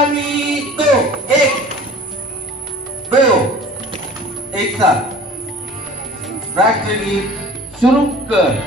आणि दो, एक दो, एक साथ राष्ट्रगीत शुरू कर.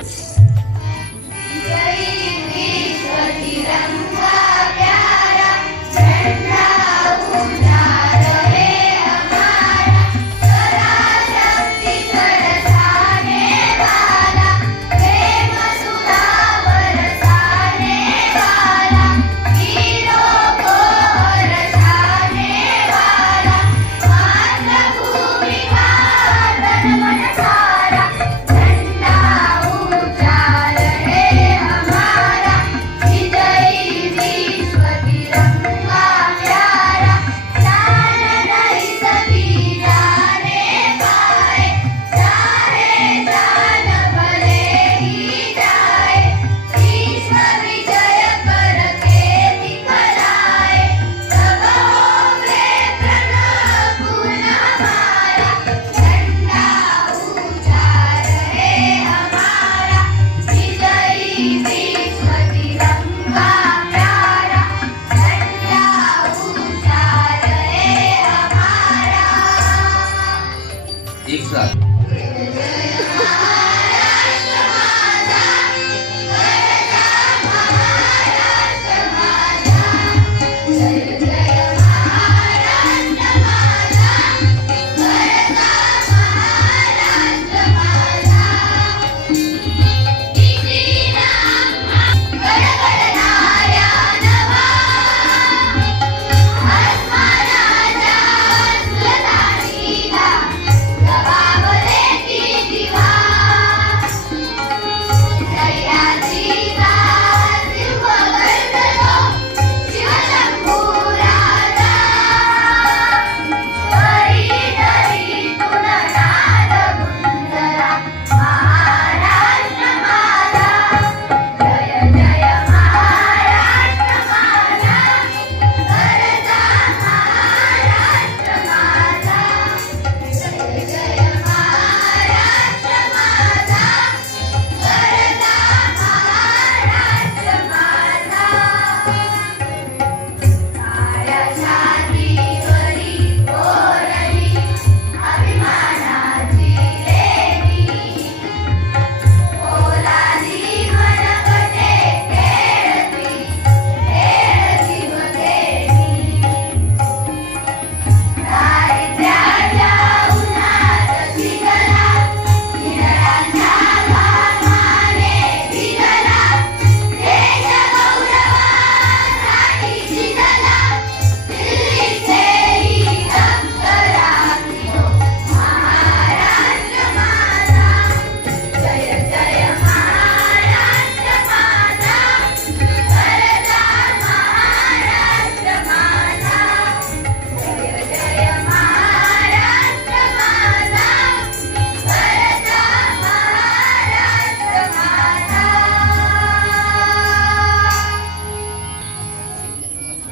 एक साथ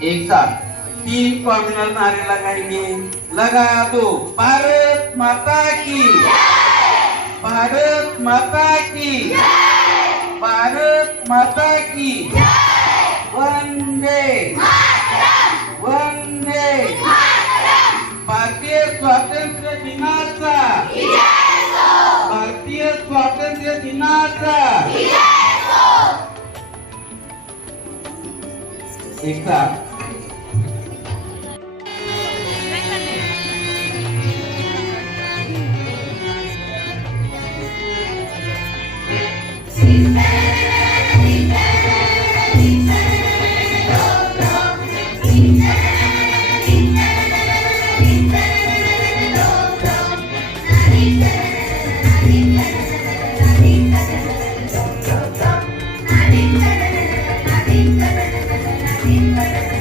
एक साथ तीन कॉम्युनल नारे लगाएंगे. लगा दो. भारत माता की, भारत माता की, भारत माता की. वंदे वंदे. भारतीय स्वातंत्र्य दिनाचा, भारतीय स्वातंत्र्य दिनाचा एक साथ Thank you.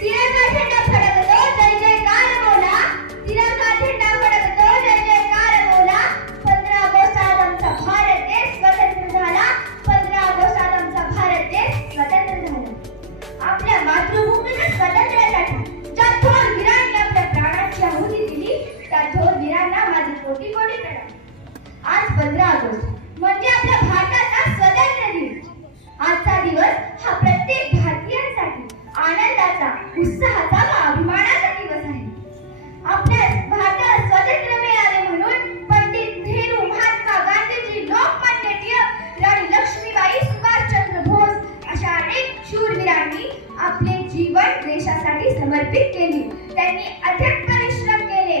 तिरंगा झेंडा फडकतो जय जयकार बोला, तिरंगा झेंडा फडकतो जय जयकार बोला. 15 ऑगस्टात आमचा भारत देश स्वतंत्र झाला, 15 ऑगस्टात आमचा भारत देश स्वतंत्र झाला. आपल्या मातृभूमीला स्वातंत्र्यासाठी ज्या थोर वीरांनी आपल्या प्राणाची आहुती दिली, त्या थोर वीरांना माझे कोटी कोटी प्रणाम. आज 15 ऑगस्ट म्हणजे आपल्या भारताचा स्वातंत्र्य दिन. आजचा दिवस हा प्रत्येक भारतीयांसाठी आनंदाचा, उत्साहाचा व अभिमानाचा दिवस आहे. आपल्या भारताला स्वातंत्र्य मिळाले म्हणून पंडित नेहरू, महात्मा गांधीजी, लोकमान्य टिळक, राणी लक्ष्मीबाई, सुभाषचंद्र बोस अशा अनेक शूरवीरांनी आपले जीवन देशासाठी समर्पित केले. त्यांनी अथक परिश्रम केले.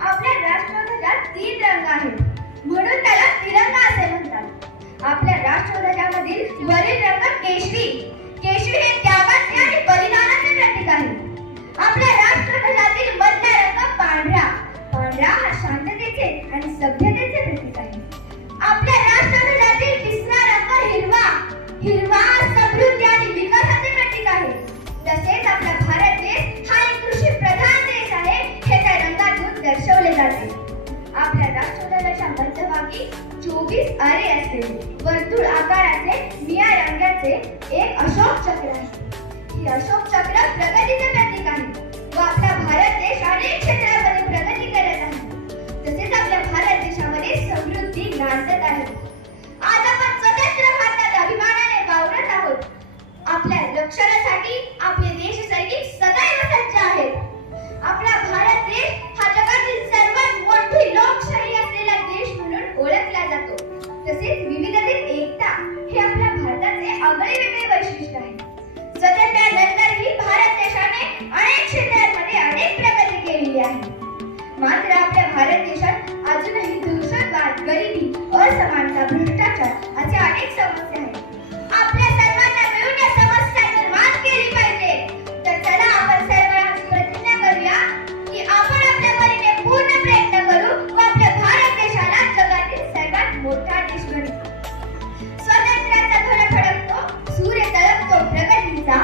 आपल्या राष्ट्रध्वजात 3 रंग आहेत म्हणून त्याला तिरंगा असे म्हणतात. आपल्या राष्ट्रध्वजामधील वरील रंग केशरी. केशरी हे त्यागाचे आणि बलिदानाचे प्रतीक आहे. आपल्या राष्ट्रध्वजातील मधला रंग पांढरा. पांढरा हा शांततेचे आणि सभ्यतेचे प्रतीक आहे. आपल्या राष्ट्रध्वजातील तिसरा रंग हिरवा. हिरवा हा समृद्धी आणि विकासाचे प्रतीक आहे. तसेच आपला भारत देश हा एक कृषी प्रधान देश आहे हे त्या रंगातून दर्शवले जाते. आपल्या राष्ट्रध्वजाच्या मध्यभागी 24 आरे असलेले वर्तुळ आकाराचे निळ्या रंगाचे एक अशोक चक्र आहे. हे अशोक चक्र प्रगतीचे प्रतीक आहे व आपला भारत देश अनेक क्षेत्रामध्ये प्रगती करत आहे. तसेच आपल्या भारत देशामध्ये समृद्धी नांदत आहे. आज आपण स्वतंत्र भारतात अभिमानाने वावरत आहोत. आपल्या रक्षणासाठी आपले देश सैनिक सदैव सज्ज आहेत. आपला भारत देश हा जगातील सर्वात मोठी लोकशाही असलेला देश म्हणून ओळखला जातो. तसेच विविधतेत एकता हे आपल्या भारताचे आगळेवेगळे वैशिष्ट्य आहे. स्वातंत्र्यानंतरही भारत देशाने अनेक क्षेत्रांमध्ये अनेक प्रगती केलेली आहे. मात्र आपल्या भारत देशात अजूनही दहशतवाद, गरिबी, असमानता, भ्रष्टाचार अशा अनेक समस्या आहेत. आपल्या सर्वांना मिळून या समस्यांवर मात केली पाहिजे. तर चला आपण सर्वांनी प्रतिज्ञा करूया की आपण आपल्या परीने पूर्ण प्रयत्न करू व आपल्या भारत देशाला जगातील सर्वात मोठा देश बनवू. स्वातंत्र्याचा ध्वज फडकतो, सूर्य तळपतो प्रगतीचा.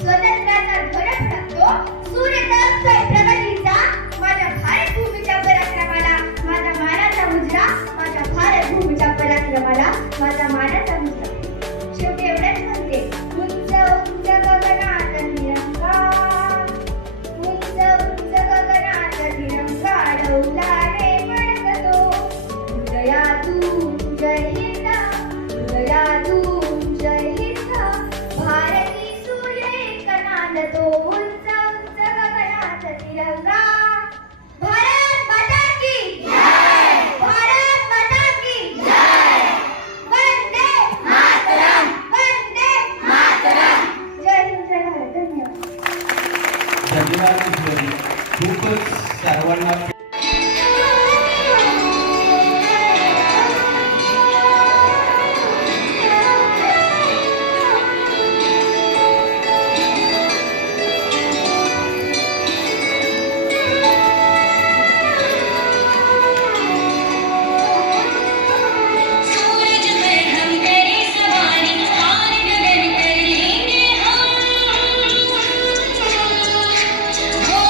स्वातंत्र्याचा ध्वज फडकतो, सूर्य तळपतोय प्रगतीचा. माझ्या भारत भूमीच्या पराक्रमाला माझा मानाचा मुजरा, माझ्या भारत भूमीच्या पराक्रमाला माझा मानाचा मुजरा. शेवटी एवढंच म्हणते, उंच उंच गगनात तिरंगा, उंच उंच गगनात तिरंगा डौलाने फडकतो. हृदयातून जय हिंद, हृदयातून जय हिंद. भारती सूर्य एक नांदतो, उंच उंच गगनात तिरंगा. भारत माता की जय, भारत माता की जय. वंदे मातरम, वंदे मातरम. जय हिंद, जय भारत. धन्यवाद. धन्यवाद ईश्वरी. खूपच सर्वांना सूरज पर हम करें सवारी, हार गगन कर लेंगे हम. हो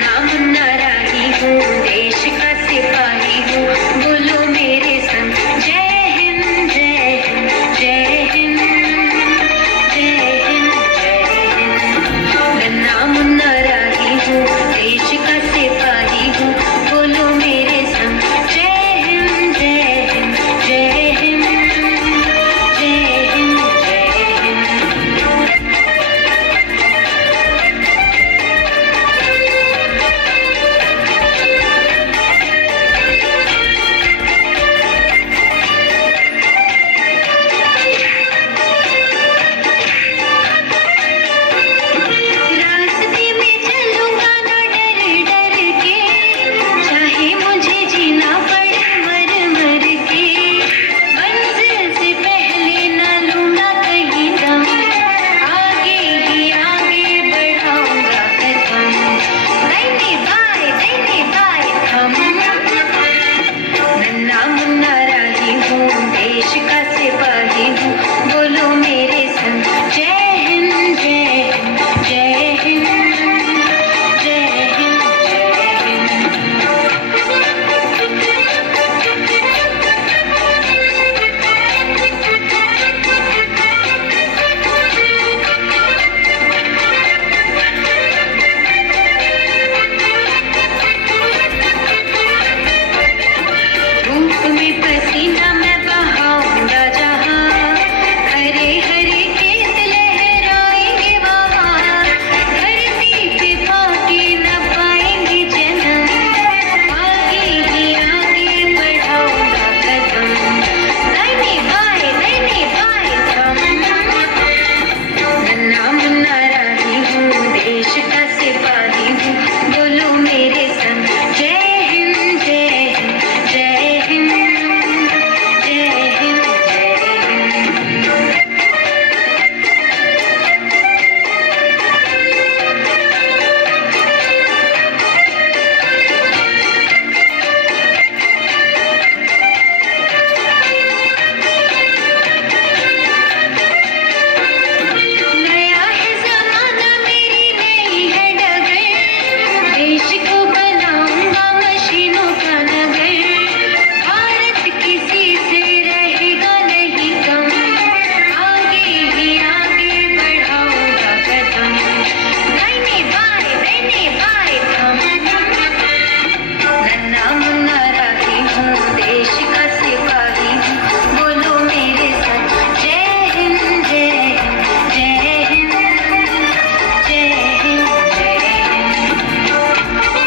नाम नाराही हूँ देश का सिपाही हूँ बोलो मेरे संग जय हिंद जय हिंद जय हिंद जय हिंद जय हिंद। नाम नाराही हूँ देश का सिपाही हूँ बोलो मेरे संग जय हिंद जय हिंद जय हिंद जय हिंद जय हिंद। रास्ते में चलूंगा ना डर डर के चाहे मुझे जीना पड़े मर मर के मंजिल से पहले ना लूंगा कहीं दम आगे ही आगे बढ़ाऊंगा कदम दाहिने बाएं हम नन्ना मुन्ना राही हूँ देश का सिपाही हूँ बोलो मेरे संग जय हिंद जय हिंद जय हिंद जय हिंद जय हिंद। धूप में पसीना मैं बहाऊंगा जहाँ हरे हरे खेत लहराएंगे वहाँ धरती पे पाके न पाएंगे जन्म आगे ही आगे बढ़ाऊंगा कदम दाहिने बाएं हम नन्ना मुन्ना राही हूँ देश का सिपाही हूँ बोलो मेरे संग जय हिंद जय हिंद जय हिंद जय हिंद जय हिंद। नया है ज़माना मेरी नई है डगर देश को बनाऊंगा मशीनों का नगर भारत किसी से रहेगा नहीं कम आगे ही आगे बढ़ाऊंगा कदम दाहिने बाएं हम नन्ना मुन्ना राही हूँ देश का सिपाही हूँ बोलो मेरे संग जय हिंद जय हिंद जय हिंद जय हिंद जय हिंद।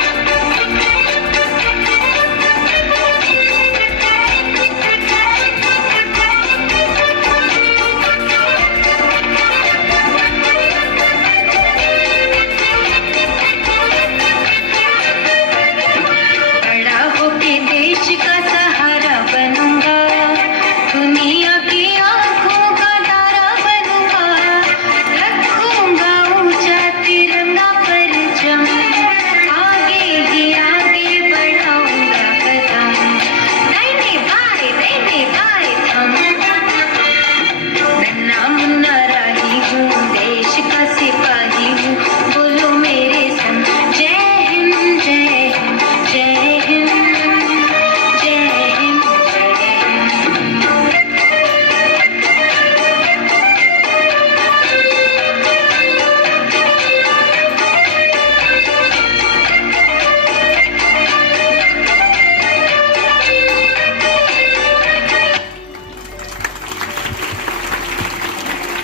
बड़ा होके देश का सहारा बनूंगा दुनिया की आंखों का तारा बनूंगा रखूंगा ऊंचा तिरंगा परचम आगे ही आगे बढ़ाऊंगा कदम दाहिने बाएं हम नन्ना मुन्ना राही हूँ देश का सिपाही हूँ बोलो मेरे संग जय हिंद जय हिंद जय हिंद जय हिंद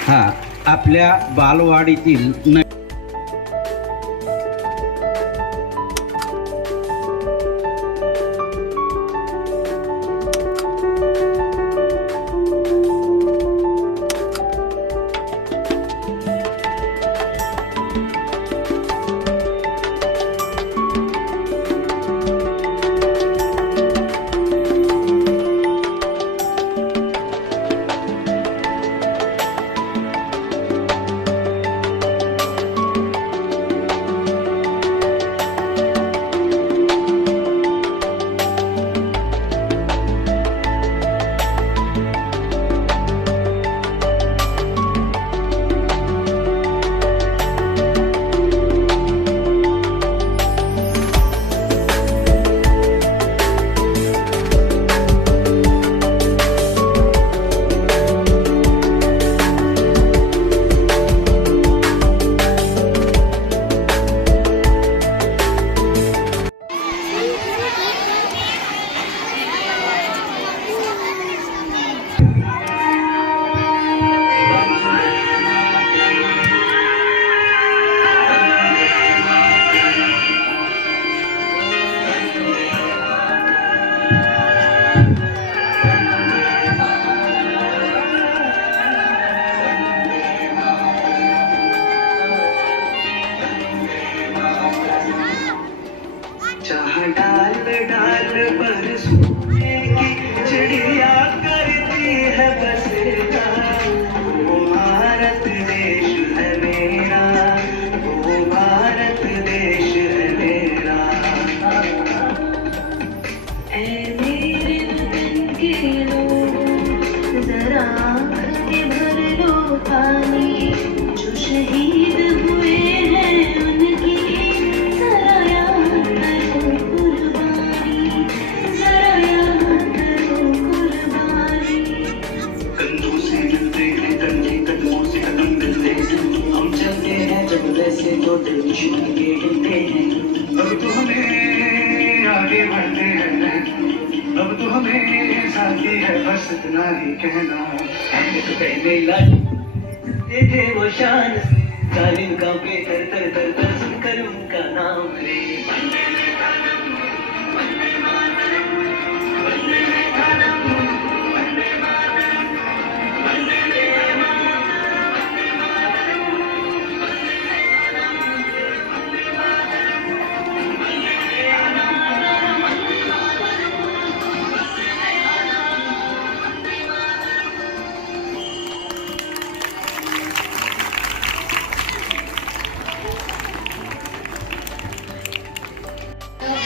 हा आपल्या बालवाडीतील जहाँ डाल डाल पर सोने की चिड़िया करती है बसेरा, वो भारत देश है मेरा, वो भारत देश है मेरा। ऐ मेरे वतन के लोगों, जरा आँखें भर लो पानी, जो शहीद हुए हैं उनकी जरा याद करो कुर्बानी, जरा याद करो कुर्बानी। कंधों से मिलते हैं कंधे, कदमों से कदम मिलते हैं, हम चलते हैं जब वैसे जो दिल दुश्मन के हिलते हैं। अब तो हमें आगे बढ़ते हैं, अब तो हमें साथी है बस इतना ही कहना। हमने तो पहले लड़ते थे वो शान से, जालिम गाँव के तर तर तर तर सुनकर उनका नाम रे।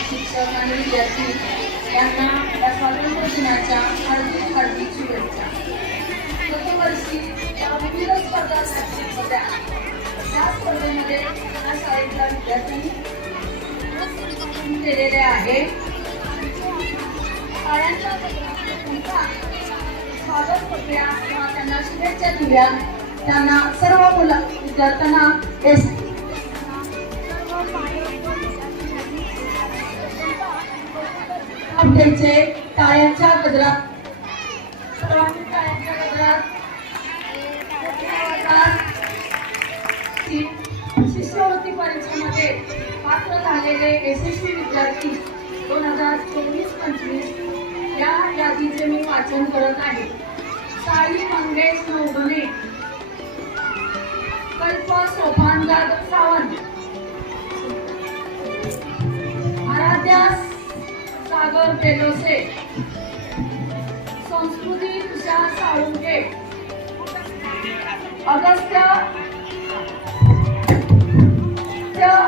शिक्षक आणि विद्यार्थी यांना या स्वातंत्र्य दिनाच्या हार्दिक हार्दिक शुभेच्छा. गतवर्षी या विविध स्पर्धा आयोजित होत्या. त्या स्पर्धेमध्ये या शाळेतल्या विद्यार्थ्यांनी केलेले आहे. शाळांच्या त्यांचा स्वागत होत्या किंवा त्यांना शुभेच्छा दिल्या. त्यांना सर्व विद्यार्थ्यांना त्यांचे टाळ्यांच्या गजरात सर्वांनी टाळ्यांच्या गजरात शिष्यवृत्ती परीक्षेमध्ये पात्र झालेले यशस्वी विद्यार्थी 2024-25 या यादीचे मी वाचन करत आहे. साई मंगेश नवगणे, कल्प सोपान जाधव सावंत, आराध्या सागर बेलोसे, संस्कृती तुषार साळुंके, अगस्त्य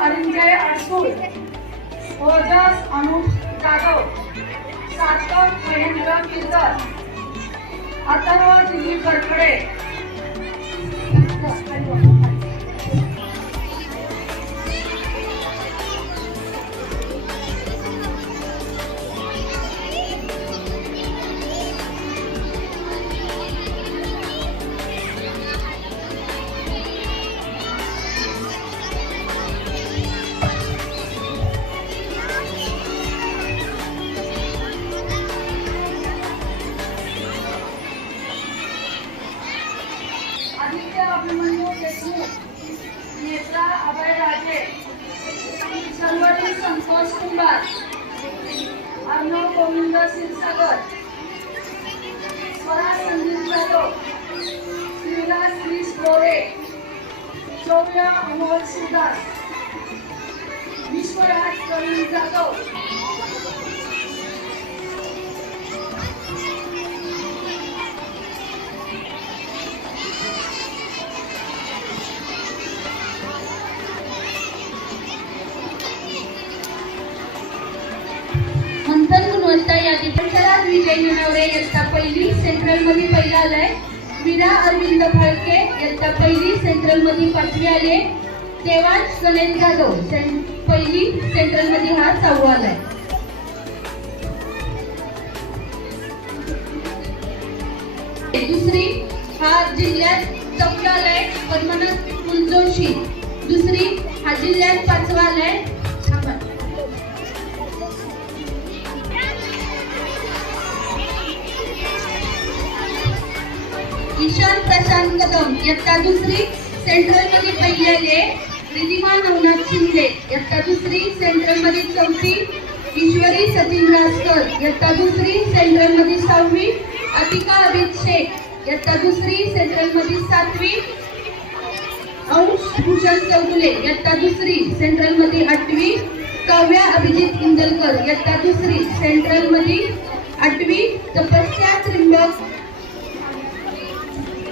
अरिंजय अडसूळ, ओजस अनुप जाधव, सार्थक महेंद्र किर्दर, अथर्व दिलीप गडकरे, आदित्य अभिमन्यू देशमुख, नेत्रा अभय राजे, शर्वरी संतोष कुंभार, अर्णव गोविंद क्षीरसागर, स्वरा संदीप जाधव, श्रीराज श्रीश गोरे, शौर्य अमोल शिवदास, विश्वराज प्रवीण जाधव, मंथन गुणवत्ता यादीत पंचराज विजय नवरे इयत्ता पहिली सेंट्रल मध्ये पहिला आलाय. वीरा अरविंद फळके इयत्ता पहिली सेंट्रल मध्ये पाचवी आले. देवांश गणेश जाधव पहिली सेंट्रल मध्ये हा 6वा आलाय. दुसरी हा जिल्ह्यात 4वा आलाय पद्मनाथ कुलजोशी. दुसरी हा जिल्ह्यात 5वा आलाय. ईशान प्रशांत कदम इयत्ता दुसरी सेंट्रल मध्ये पहिली आली आहे. रिधिमा नवनाथ शिंदे इयत्ता दुसरी सेंट्रल मध्ये चौथी. ईश्वरी सचिन रासकर इयत्ता दुसरी सेंट्रल मध्ये 6वी. अतिका अभित शेख इयत्ता दुसरी सेंट्रल मध्ये 7वी. अंश भूषण चौगुले इयत्ता दुसरी सेंट्रल मध्ये 8वी. काव्या अभिजित इंदलकर इयत्ता दुसरी सेंट्रल मध्ये 8वी. तपस्या त्रिंबक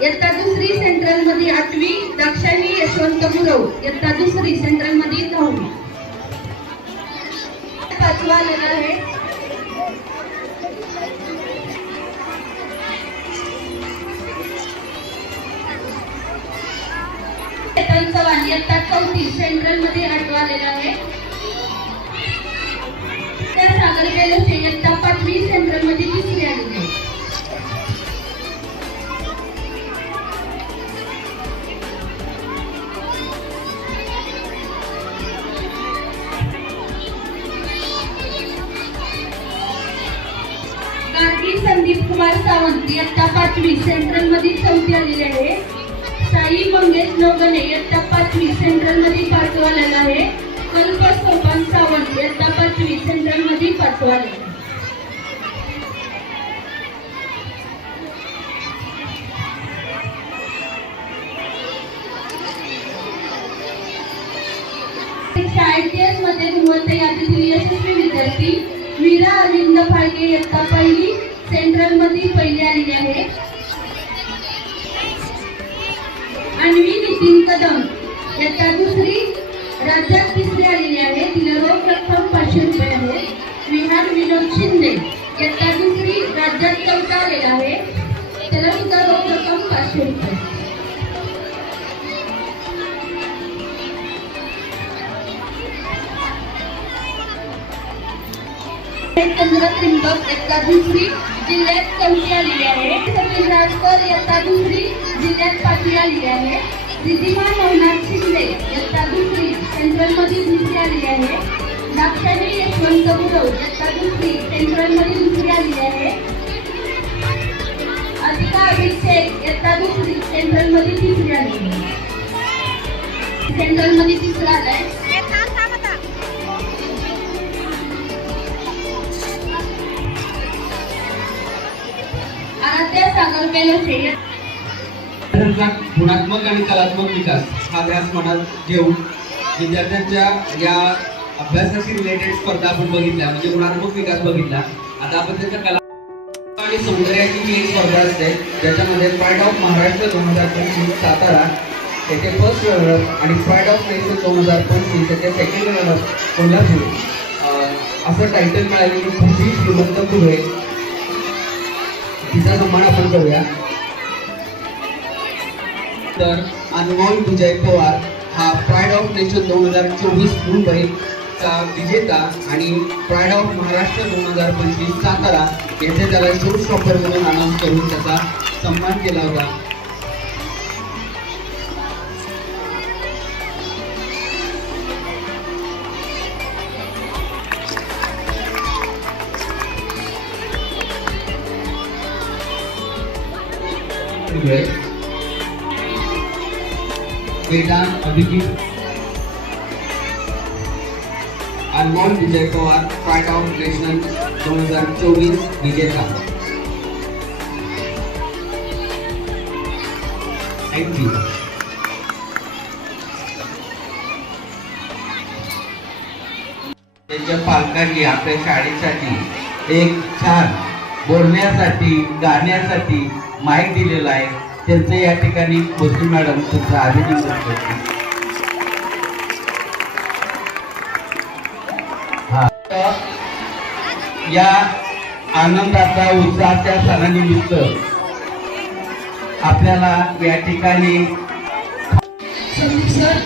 इयत्ता दुसरी सेंट्रल मध्ये 8वी. दाक्षायणी यशवंत गुरव इयत्ता दुसरी सेंट्रल मध्ये 9वी. 5वा आलेला आहे चेतन चव्हाण इयत्ता 4थी सेंट्रल मध्ये 8वा आलेला आहे. त्या सागर बेलोसे इयत्ता 5वी सेंट्रल मध्ये 3री आलेली आहे. गार्गी संदीप कुमार सावंत इयत्ता 5वी सेंट्रल मध्ये 4थी आलेली आहे. साई मंगेश नवगणे इयत्ता 5वी सेंट्रल मध्ये 5वा आलेला आहे. कल्प सोपान सावंत इयत्ता 5वी सेंट्रल मध्ये 5वा आलेला आहे. ITS मध्ये गुणवत्ता यादीतील यशस्वी विद्यार्थी मीरा अरविंद फाळके इयत्ता 1ली सेंट्रल मध्ये पहिली आलेली आहे. अन्वी नितीन कदम इयत्ता 2री राज्यात 3री आलेली आहे. तिला रोख रक्कम 500 रुपये आहे. विहान विनोद शिंदे इयत्ता 2री राज्यात 4था आलेला आहे. त्याला सुद्धा रोख रक्कम 500 रुपये. चंद्र त्रिंबक इयत्ता 2री जिल्ह्यात 4थी आलेली आहे. सचिन रासकर इयत्ता 2री जिल्ह्यात 5वी आलेली आहे. रिधिमा नवनाथ शिंदे इयत्ता 2री सेंट्रल मध्ये 2री आलेली आहे. दाक्षायणी यशवंत गुरव इयत्ता 2री सेंट्रल मध्ये 2री आलेली आहे. अतिका अभित शेख इयत्ता 2री सेंट्रल मध्ये 3री आलेली आहे. सेंट्रल मध्ये 3रा आलाय. आराध्या सागर बेलोसे गुणात्मक आणि कलात्मक विकास हा ध्यास मनात घेऊन विद्यार्थ्यांच्या या अभ्यासाशी रिलेटेड स्पर्धा आपण बघितल्या. म्हणजे गुणात्मक विकास बघितला. आता आपण त्याच्या कला आणि सौंदर्याची जी एक स्पर्धा असते ज्याच्यामध्ये प्राईड ऑफ महाराष्ट्र 2025 सातारा त्याचे फर्स्ट रनर आणि प्राईड ऑफ नेशन 2025 त्याचे सेकंड रनर कोल्हापूर असं टायटल मिळालेली खुशी श्रीमंत पुढे तिचा सन्मान आपण करूया. तर अनमोल विजय पवार हा प्राईड ऑफ नेशन 2024 मुंबईचा विजेता आणि प्राईड ऑफ महाराष्ट्र 2025 सातारा येथे त्याला शो स्टॉपर म्हणून अनाऊन्स करून त्याचा सन्मान केला होता. वेदांत अभिजित अनमोल Vijay Pawar pride of nation 2024 विजेता. थँक्यू. त्यांच्या पालकांनी आपल्या शाळेसाठी एक छान बोलण्यासाठी गाण्यासाठी माईक दिलेला आहे. त्यांचं या ठिकाणी भोसले मॅडम तुमचं अभिनंदन करते. या आनंदाचा उत्साहाच्या सणानिमित्त आपल्याला या ठिकाणी सर